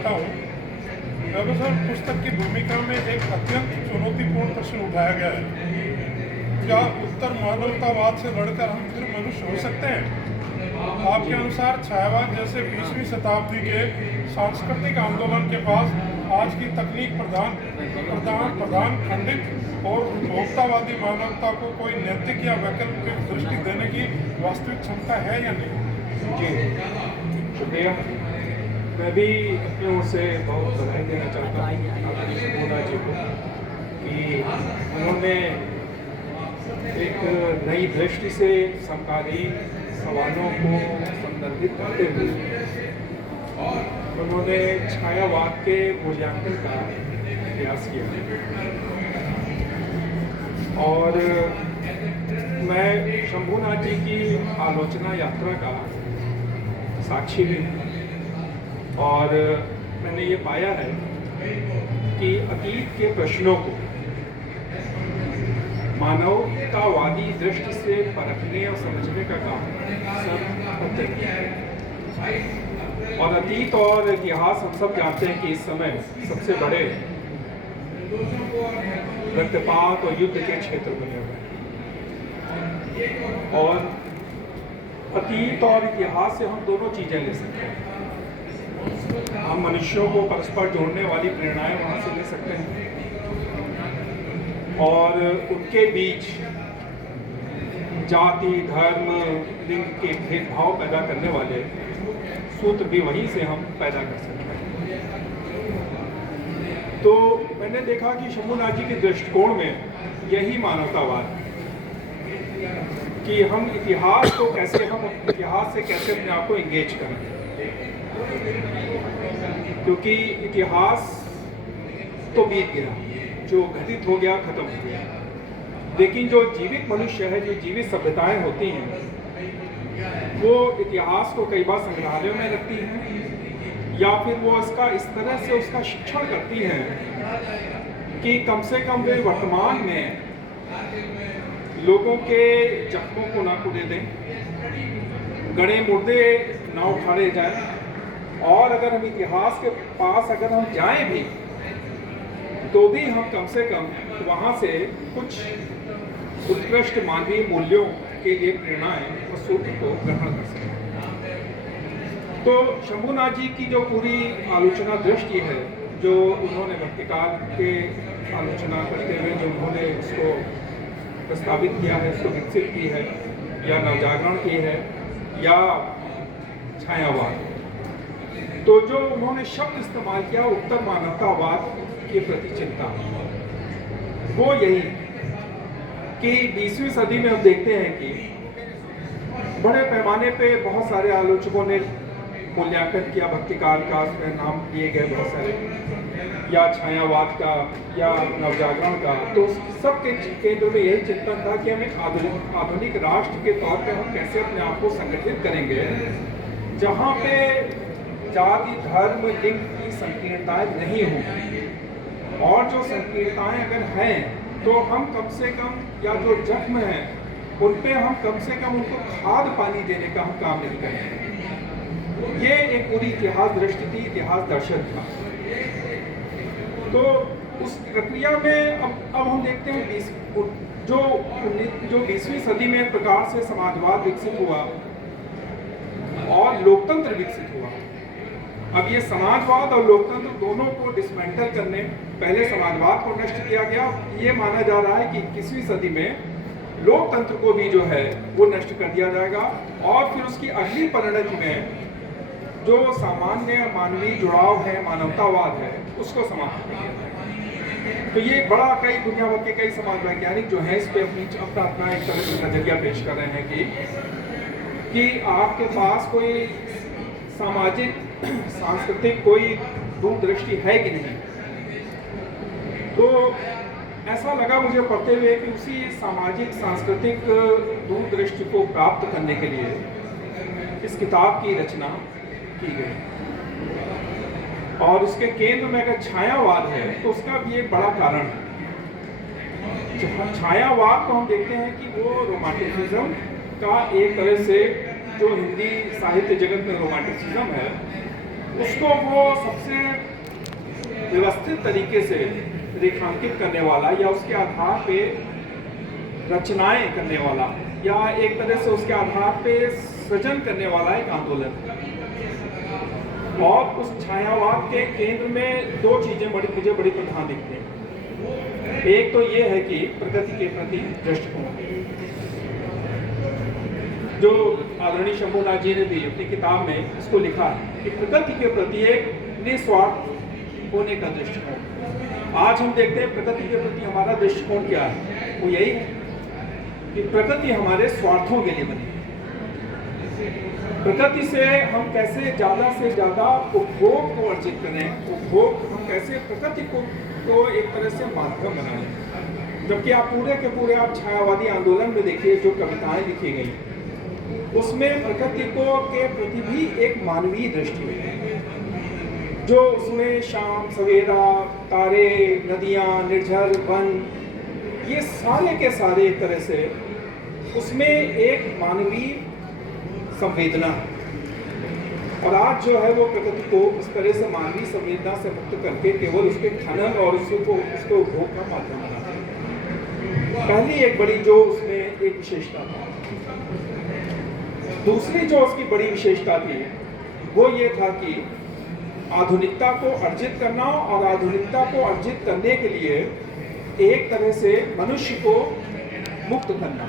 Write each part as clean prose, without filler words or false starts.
चाहता हूँ। प्रोफेसर, पुस्तक की भूमिका में एक अत्यंत चुनौतीपूर्ण प्रश्न उठाया गया है। क्या उत्तर मानवतावाद से बढ़कर हम फिर मनुष्य हो सकते हैं? आपके अनुसार छायावाद जैसे 20वीं शताब्दी के सांस्कृतिक आंदोलन के पास आज की तकनीक प्रधान प्रधान प्रधान खंडित और उपभोक्तावादी मानवता को कोई नैतिक या वैकल्पिक दृष्टि देने की वास्तविक क्षमता है या नहीं? जी, शुक्रिया। मैं भी अपनी ओर से बहुत बधाई देना चाहता हूँ अपनी मोना जी को कि उन्होंने एक नई दृष्टि से समकालीन सवालों को संदर्भित करते हुए उन्होंने छायावाद के मूल्यांकन का प्रयास किया। और मैं शंभूनाथ जी की आलोचना यात्रा का साक्षी भी हूँ और मैंने ये पाया है कि अतीत के प्रश्नों को मानवतावादी दृष्टि से परखने और समझने का काम सब करते हैं। और अतीत और इतिहास हम सब जानते हैं कि इस समय सबसे बड़े रक्तपात और युद्ध के क्षेत्र बने हुए हैं। और अतीत और इतिहास से हम दोनों चीजें ले सकते हैं। हम मनुष्यों को परस्पर जोड़ने वाली प्रेरणाएं वहां से ले सकते हैं और उनके बीच जाति, धर्म, लिंग के भेदभाव पैदा करने वाले सूत्र भी वहीं से हम पैदा कर सकते हैं। तो मैंने देखा कि शंभूनाथ जी के दृष्टिकोण में यही मानवतावाद है कि हम इतिहास से कैसे अपने आप को एंगेज करें, क्योंकि इतिहास तो बीत गया, जो घटित हो गया खत्म हो गया, लेकिन जो जीवित मनुष्य है, जो जीवित सभ्यताएं होती हैं, वो इतिहास को कई बार संग्रहालयों में रखती हैं या फिर वो इसका इस तरह से उसका शिक्षण करती हैं कि कम से कम वे वर्तमान में लोगों के जख्मों को ना कूदे दें, गड़े मुर्दे ना उखाड़े जाए। और अगर हम इतिहास के पास अगर हम जाएं भी तो भी हम कम से कम वहाँ से कुछ उत्कृष्ट मानवीय मूल्यों के लिए प्रेरणाएं और सूत्र को ग्रहण कर सकें। तो शंभूनाथ जी की जो पूरी आलोचना दृष्टि है, जो उन्होंने भक्तिकाल के आलोचना करते हुए जो उन्होंने उसको प्रस्तावित किया है, उसको विकसित की है, या नवजागरण की है, या छायावाद, तो जो उन्होंने शब्द इस्तेमाल किया उत्तर मानवतावाद के प्रति चिंता, वो यही है कि 20वीं सदी में हम देखते हैं कि बड़े पैमाने पे बहुत सारे आलोचकों ने मूल्यांकन किया भक्तिकाल का, उसमें नाम लिए गए बहुत सारे, या छायावाद का या नवजागरण का। तो सबके केंद्र में यही चिंतन था कि हम एक आधुनिक राष्ट्र के तौर पे हम कैसे अपने आप को संगठित करेंगे जहाँ पे जाति, धर्म, लिंग की संकीर्णताएं नहीं होंगी, और जो संकीर्णताएं अगर हैं तो हम कम से कम, या जो जख्म हैं उन पे हम कम से कम उनको खाद पानी देने का हम काम नहीं करेंगे। ये एक पूरी इतिहास दृष्टि थी, इतिहास दर्शन था। तो उस प्रक्रिया में अब हम देखते हैं जो 20वीं सदी में एक प्रकार से समाजवाद विकसित हुआ और लोकतंत्र विकसित हुआ। अब ये समाजवाद और लोकतंत्र दोनों को डिसमेंटल करने, पहले समाजवाद को नष्ट किया गया, ये माना जा रहा है कि 21वीं सदी में लोकतंत्र को भी जो है वो नष्ट कर दिया जाएगा, और फिर उसकी अगली परिणति में जो सामान्य मानवीय जुड़ाव है, मानवतावाद है, उसको समाप्त कर दिया जाएगा। तो ये बड़ा कई दुनिया भर के कई समाज वैज्ञानिक जो है इस पे अपना एक तरह से नजरिया पेश कर रहे हैं कि आपके पास कोई सामाजिक सांस्कृतिक कोई दूरदृष्टि है कि नहीं। तो ऐसा लगा मुझे पढ़ते हुए कि उसी सामाजिक सांस्कृतिक दूरदृष्टि को प्राप्त करने के लिए इस किताब की रचना की गई। और उसके केंद्र में अगर छायावाद है तो उसका भी एक बड़ा कारण है। छायावाद को हम देखते हैं कि वो रोमांटिसिज्म का एक तरह से, जो हिंदी साहित्य जगत में रोमांटिसिज्म है, उसको वो सबसे व्यवस्थित तरीके से रेखांकित करने वाला या उसके आधार पे रचनाएं करने वाला या एक तरह से उसके आधार पे सृजन करने वाला एक आंदोलन। और उस छायावाद के केंद्र में दो चीजें मुझे बड़ी प्रधान दिखती हैं। एक तो ये है कि प्रकृति के प्रति दृष्टिकोण, जो आदरणीय शंभुनाथ जी ने भी अपनी किताब में इसको लिखा है कि प्रकृति के प्रति एक निस्वार्थ होने का दृष्टिकोण। आज हम देखते हैं प्रकृति के प्रति हमारा दृष्टिकोण क्या है, वो यही है कि प्रकृति हमारे स्वार्थों के लिए बनी है। प्रकृति से हम कैसे ज़्यादा से ज़्यादा उपभोग को अर्जित करें, उपभोग हम कैसे प्रकृति को एक तरह से माध्यम बनाएं। जबकि आप पूरे के पूरे आप छायावादी आंदोलन में देखिए जो कविताएं लिखी गई, उसमें प्रकृति को के प्रति भी एक मानवीय दृष्टि है, जो उसमें शाम सवेरा, तारे, नदियाँ, निर्झर, वन, ये सारे के सारे एक तरह से उसमें एक मानवीय संवेदना है। और आज जो है वो प्रकृति को इस तरह से मानवीय संवेदना से मुक्त करके केवल उसके खनन और उसको उपभोग का माध्यम बनाते हैं। पहली एक बड़ी जो उसमें एक विशेषता था। दूसरी जो उसकी बड़ी विशेषता थी वो ये था कि आधुनिकता को अर्जित करना और आधुनिकता को अर्जित करने के लिए एक तरह से मनुष्य को मुक्त करना,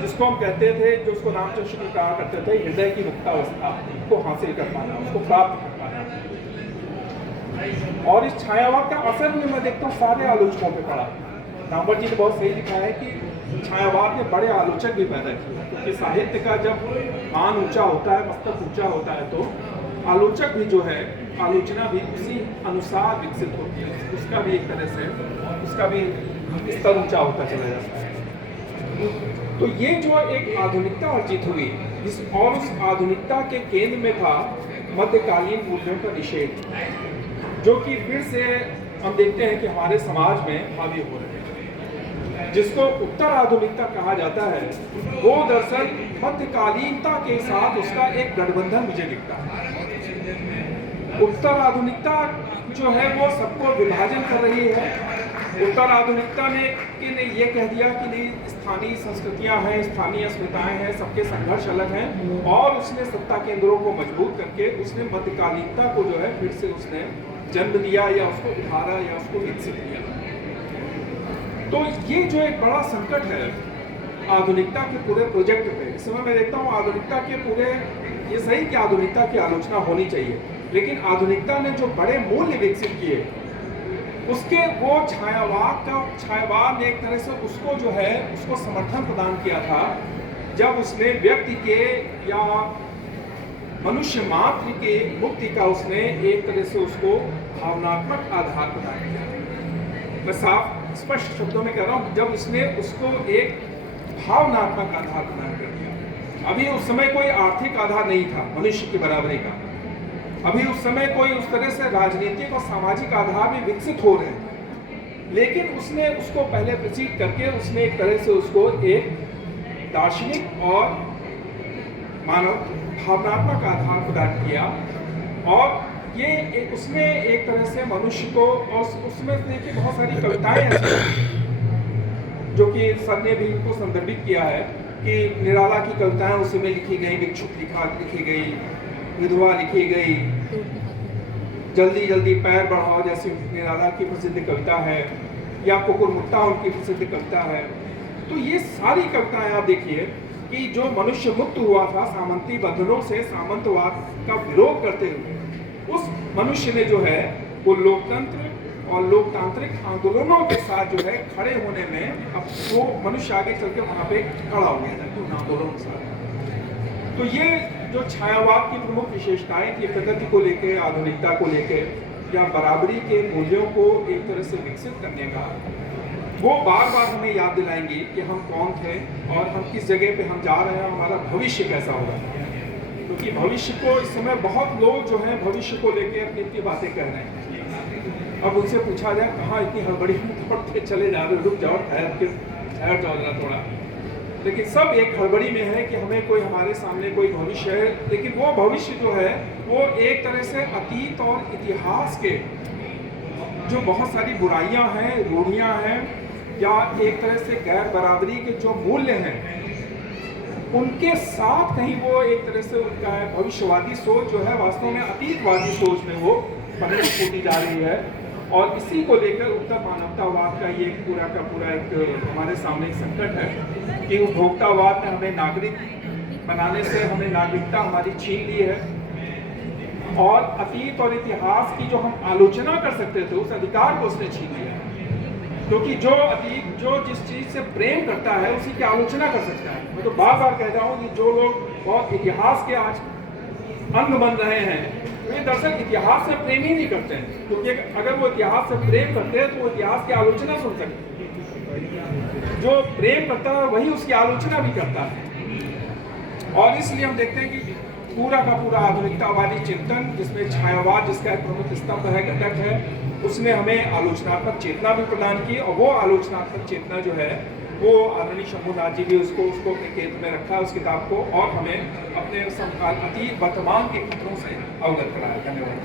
जिसको हम कहते थे, जो उसको रामचंद्र शुक्ल कहा करते थे, हृदय की मुक्तावस्था को हासिल कर पाना, उसको प्राप्त कर पाना। और इस छायावाद का असर में मैं देखता हूँ सारे आलोचकों पे पड़ा। नामवर जी ने बहुत सही लिखा है कि छायावाद ने बड़े आलोचक भी पैदा किए, क्योंकि साहित्य का जब मान ऊंचा होता है, मस्तक ऊंचा होता है, तो आलोचक भी जो है, आलोचना भी उसी अनुसार विकसित होती है, उसका भी एक तरह से उसका भी स्तर ऊंचा होता चला जाता है। तो ये जो एक आधुनिकता अर्जित हुई, और उस आधुनिकता के केंद्र में था मध्यकालीन मूल्यों का निषेध, जो कि फिर से हम देखते हैं कि हमारे समाज में हावी हो रहे हैं। जिसको उत्तर आधुनिकता कहा जाता है, वो दरअसल मध्यकालीनता के साथ उसका एक गठबंधन मुझे दिखता है। उत्तर आधुनिकता जो है वो सबको विभाजन कर रही है। उत्तर आधुनिकता ने ये कह दिया कि नहीं, स्थानीय संस्कृतियां हैं, स्थानीय अस्मिताएं हैं, सबके संघर्ष अलग हैं, और उसने सत्ता केंद्रों को मजबूत करके उसने मध्यकालीनता को जो है फिर से उसने जन्म दिया या उसको उभारा या उसको विकसित किया। तो ये जो एक बड़ा संकट है आधुनिकता के पूरे प्रोजेक्ट पे, इस समय मैं देखता हूँ आधुनिकता के पूरे, ये सही कि आधुनिकता की आलोचना होनी चाहिए, लेकिन आधुनिकता ने जो बड़े मूल्य विकसित किए, उसके वो छायावाद ने एक तरह से उसको जो है उसको समर्थन प्रदान किया था, जब उसने व्यक्ति के या मनुष्य मात्र के मुक्ति का उसने एक तरह से उसको भावनात्मक आधार प्रदान किया। मैं साफ स्पष्ट शब्दों में कह रहा हूँ, जब उसने उसको एक भावनात्मक आधार प्रदान कर दिया। अभी उस समय कोई आर्थिक आधार नहीं था मनुष्य की बराबरी का, अभी उस समय कोई उस तरह से राजनीतिक और सामाजिक आधार भी विकसित हो रहे हैं, लेकिन उसने उसको पहले प्रसिद्ध करके उसने एक तरह से उसको एक दार्शनिक और मानव भावनात्मक आधार प्रदान किया। और ये उसने एक तरह से मनुष्य को, और उसमें देखिए बहुत सारी कविताएं ऐसी जो कि सर ने भी इनको संदर्भित किया है कि निराला की कविताएं उसमें लिखी गई, भिक्षुक लिखी गई, विधवा लिखी गई, जल्दी जल्दी पैर बढ़ाओ जैसी निराला की प्रसिद्ध कविता है, या कुकुरमुट्टा उनकी प्रसिद्ध कविता है। तो ये सारी कविताएं आप देखिए कि जो मनुष्य मुक्त हुआ था सामंती बंधनों से, सामंतवाद का विरोध करते हुए, उस मनुष्य ने जो है वो लोकतंत्र और लोकतांत्रिक आंदोलनों के साथ जो है खड़े होने में, अब वो मनुष्य आगे चल के वहाँ पे खड़ा हो गया था उन आंदोलनों के साथ। तो ये जो छायावाद की प्रमुख विशेषताएं थी प्रगति को लेकर, आधुनिकता को लेकर, या बराबरी के मूल्यों को एक तरह से विकसित करने का, वो बार बार हमें याद दिलाएंगी कि हम कौन थे और हम किस जगह पे हम जा रहे हैं, हमारा भविष्य कैसा होगा। क्योंकि भविष्य को इस समय बहुत लोग जो हैं भविष्य को लेकर अपनी अपनी बातें कर रहे हैं। अब उनसे पूछा जाए कहाँ इतनी हड़बड़ी में दौड़ते चले जा रहे, रुक जाओ, ठहर जाओ जरा थोड़ा। लेकिन सब एक हड़बड़ी में है कि हमें कोई, हमारे सामने कोई भविष्य है, लेकिन वो भविष्य जो है वो एक तरह से अतीत और इतिहास के जो बहुत सारी बुराइयां हैं, रूढ़ियां हैं, या एक तरह से गैर बराबरी के जो मूल्य हैं, उनके साथ कहीं वो एक तरह से उनका भविष्यवादी सोच जो है वास्तव में अतीतवादी सोच में वो पनप फूटी जा रही है। और इसी को लेकर उत्तर मानवतावाद का ये पूरा का पूरा एक हमारे सामने एक संकट है कि उपभोक्तावाद ने हमें नागरिक बनाने से हमें नागरिकता हमारी छीन ली है, और अतीत और इतिहास की जो हम आलोचना कर सकते थे उस अधिकार को उसने छीन लिया है। क्योंकि जो अतीत जो जिस चीज से प्रेम करता है उसी की आलोचना कर सकता है। मैं तो बार बार कह रहा हूँ कि जो लोग बहुत इतिहास के आज अंग बन रहे हैं वे दरअसल इतिहास से प्रेम ही नहीं करते हैं, क्योंकि अगर वो इतिहास से प्रेम करते हैं तो वो इतिहास की आलोचना सुन सकते हैं। जो प्रेम करता है वही उसकी आलोचना भी करता है। और इसलिए हम देखते हैं कि पूरा का पूरा आधुनिकतावादी चिंतन, जिसमें छायावाद जिसका एक प्रमुख स्तंभ है, घटक है, उसने हमें आलोचनात्मक चेतना भी प्रदान की। और वो आलोचनात्मक चेतना जो है वो आदरणीय शंभूनाथ जी भी उसको अपने केंद्र में रखा है उस किताब को, और हमें अपने समकाल अतीत वर्तमान के खतरों से अवगत कराया। धन्यवाद।